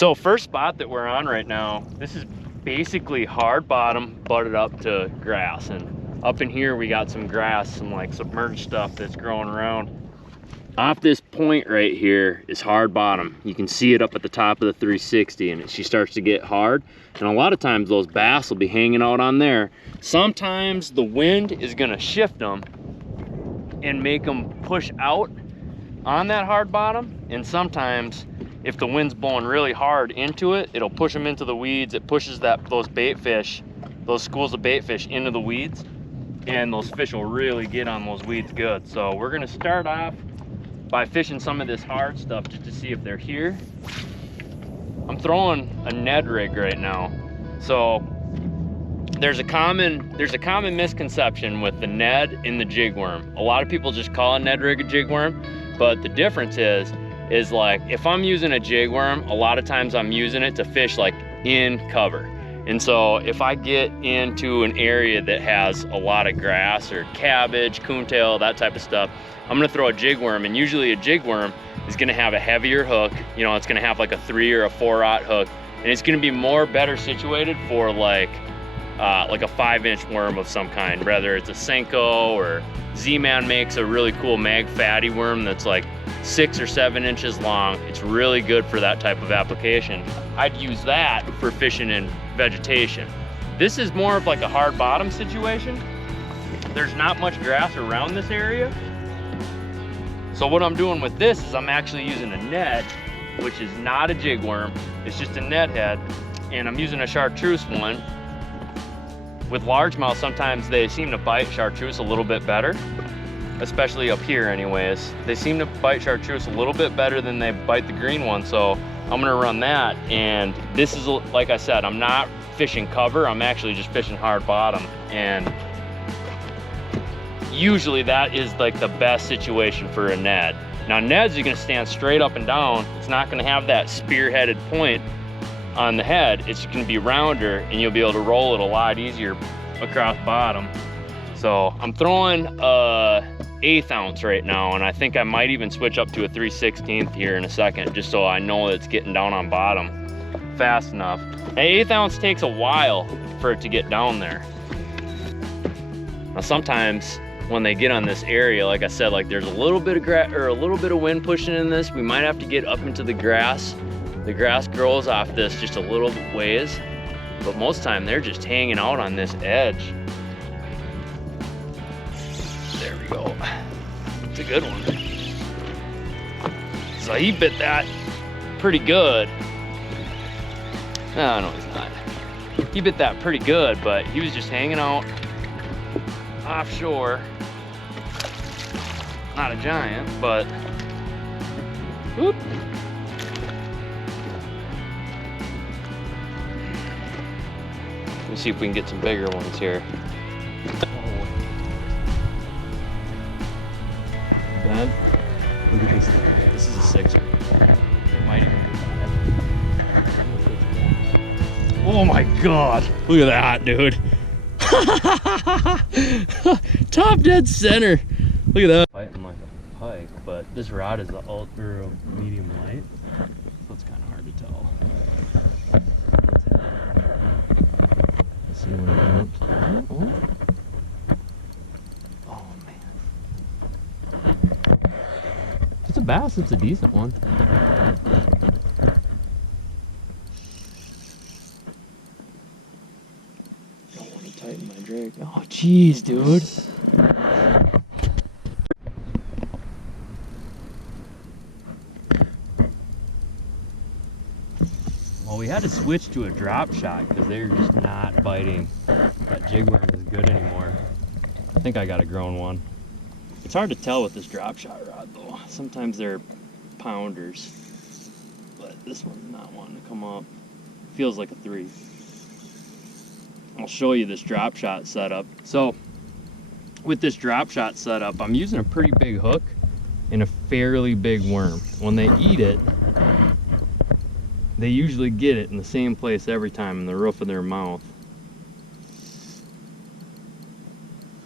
So first spot that we're on right now, this is basically hard bottom butted up to grass, and up in here we got some grass, some like submerged stuff that's growing around. Off this point right here is hard bottom. You can see it up at the top of the 360, and she starts to get hard, and a lot of times those bass will be hanging out on there. Sometimes the wind is gonna shift them and make them push out on that hard bottom, and sometimes if the wind's blowing really hard into it, it'll push them into the weeds. It pushes those bait fish, those schools of bait fish into the weeds, and those fish will really get on those weeds good. So we're gonna start off by fishing some of this hard stuff just to see if they're here. I'm throwing a Ned rig right now. So there's a common misconception with the Ned and the Jig Worm. A lot of people just call a Ned rig a Jig Worm, but the difference is like if I'm using a Jig Worm, a lot of times I'm using it to fish like in cover. And so if I get into an area that has a lot of grass or cabbage, coontail, that type of stuff, I'm gonna throw a Jig Worm, and usually a Jig Worm is gonna have a heavier hook. You know, it's gonna have like a 3 or a 4/0 hook, and it's gonna be better situated for like a 5-inch worm of some kind, whether it's a Senko or Z-Man makes a really cool mag fatty worm that's like 6 or 7 inches long. It's really good for that type of application. I'd use that for fishing in vegetation. This is more of like a hard bottom situation. There's not much grass around this area. So what I'm doing with this is I'm actually using a Ned, which is not a Jig Worm. It's just a Ned head, and I'm using a chartreuse one. With largemouth, sometimes they seem to bite chartreuse a little bit better, especially up here anyways. They seem to bite chartreuse a little bit better than they bite the green one, so I'm gonna run that. And this is, like I said, I'm not fishing cover, I'm actually just fishing hard bottom. And usually that is like the best situation for a Ned. Now Neds are gonna stand straight up and down. It's not gonna have that spear-headed point on the head. It's gonna be rounder, and you'll be able to roll it a lot easier across bottom. So I'm throwing a 1/8 ounce right now, and I think I might even switch up to a 3/16 here in a second, just so I know that it's getting down on bottom fast enough. An 1/8 ounce takes a while for it to get down there. Now sometimes when they get on this area, like I said, like there's a little bit of a little bit of wind pushing in this, we might have to get up into the grass. The grass grows off this just a little ways, but most of the time they're just hanging out on this edge. There we go. It's a good one. So he bit that pretty good. No, he's not. He bit that pretty good, but he was just hanging out offshore. Not a giant, but whoop. Let's see if we can get some bigger ones here. Ben, look at this thing. This is a 6er. Might even be 5. Oh my God! Look at that, dude. Top dead center. Look at that. Fighting like a pike, but this rod is the ultra medium light, so it's kind of hard to tell. Let's see what it wants. Oh man. If it's a bass, it's a decent one. Don't want to tighten my drag. Oh jeez, dude. Well, we had to switch to a drop shot because they're just not biting. That Jig Worm is good anymore. I think I got a grown one. It's hard to tell with this drop shot rod though. Sometimes they're pounders, but this one's not wanting to come up. Feels like a 3. I'll show you this drop shot setup. So with this drop shot setup, I'm using a pretty big hook and a fairly big worm. When they eat it, they usually get it in the same place every time, in the roof of their mouth.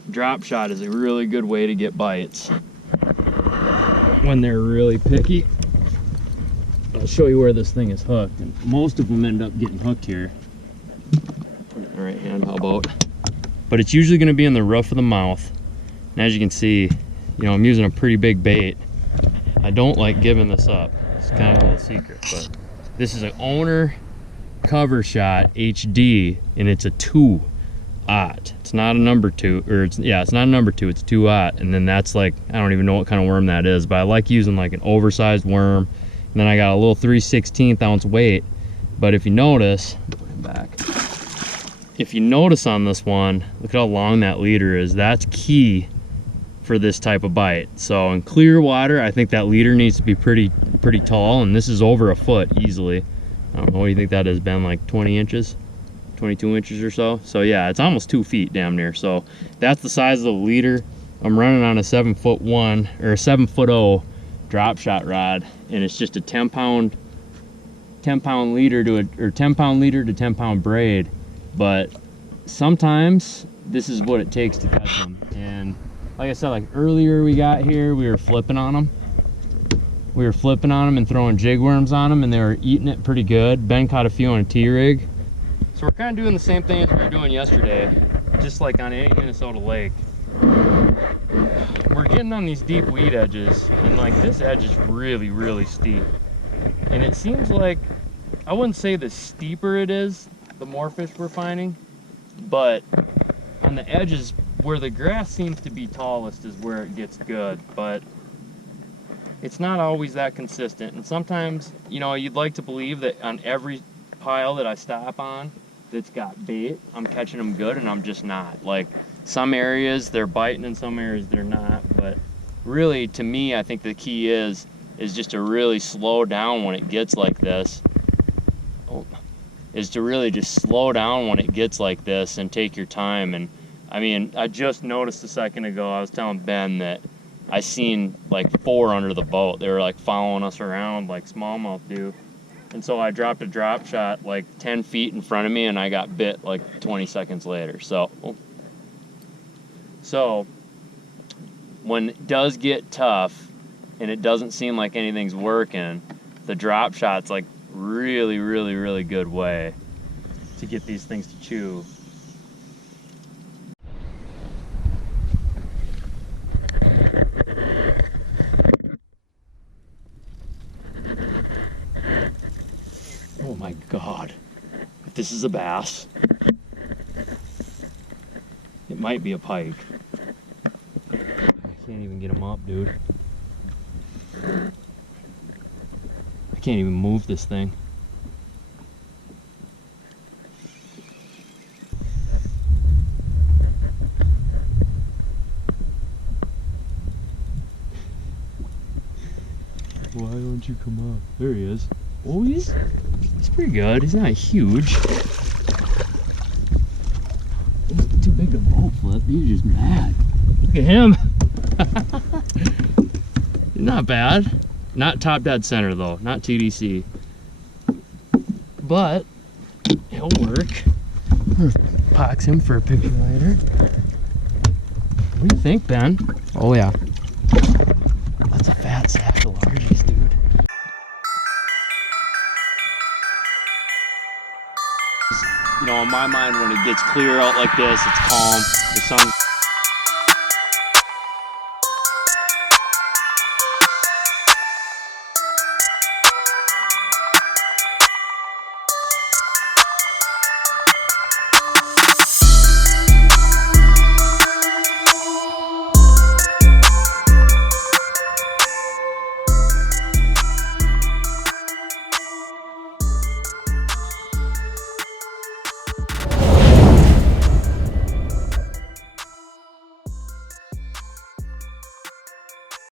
Drop shot is a really good way to get bites when they're really picky. I'll show you where this thing is hooked. And most of them end up getting hooked here. Put it in the right hand, how about? But it's usually going to be in the roof of the mouth. And as you can see, you know, I'm using a pretty big bait. I don't like giving this up. It's kind of a little secret, but this is an owner cover shot HD, and it's a 2-aught. It's not a number 2, or it's not a number 2. It's 2-aught, and then that's like, I don't even know what kind of worm that is, but I like using like an oversized worm. And then I got a little 3/16 ounce weight. But if you notice, put him back. If you notice on this one, look at how long that leader is. That's key for this type of bite. So in clear water, I think that leader needs to be pretty tall, and this is over a foot easily. I don't know, what do you think that is, Ben? Like 20 inches, 22 inches or so. So yeah, it's almost 2 feet damn near. So that's the size of the leader. I'm running on a 7'1" or a 7'0" drop shot rod, and it's just a 10 pound leader to 10 pound leader to 10 pound braid. But sometimes this is what it takes to catch them. And like I said, like earlier we got here, we were flipping on them. We were flipping on them and throwing jig worms on them, and they were eating it pretty good. Ben caught a few on a T-rig. So we're kind of doing the same thing as we were doing yesterday, just like on any Minnesota lake. We're getting on these deep weed edges, and like this edge is really steep. And it seems like, I wouldn't say the steeper it is, the more fish we're finding, but on the edges where the grass seems to be tallest is where it gets good. But it's not always that consistent, and sometimes, you know, you'd like to believe that on every pile that I stop on that's got bait, I'm catching them good, and I'm just not. Like, some areas they're biting and some areas they're not. But really, to me, I think the key is just to really slow down when it gets like this. Is to really just slow down when it gets like this and take your time. And I mean, I just noticed a second ago, I was telling Ben that I seen like 4 under the boat. They were like following us around like smallmouth do. And so I dropped a drop shot like 10 feet in front of me, and I got bit like 20 seconds later. So when it does get tough and it doesn't seem like anything's working, the drop shot's like really good way to get these things to chew. Oh my God, if this is a bass, it might be a pike. I can't even get him up, dude. I can't even move this thing. Why don't you come up? There he is. Oh, he's pretty good. He's not huge. He's too big to boat flip. He's just mad. Look at him. Not bad. Not top dead center though. Not TDC. But it'll work. Pox him for a picture later. What do you think, Ben? Oh yeah. That's a fat sack of largies, dude. You know, in my mind, when it gets clear out like this, it's calm. The sun's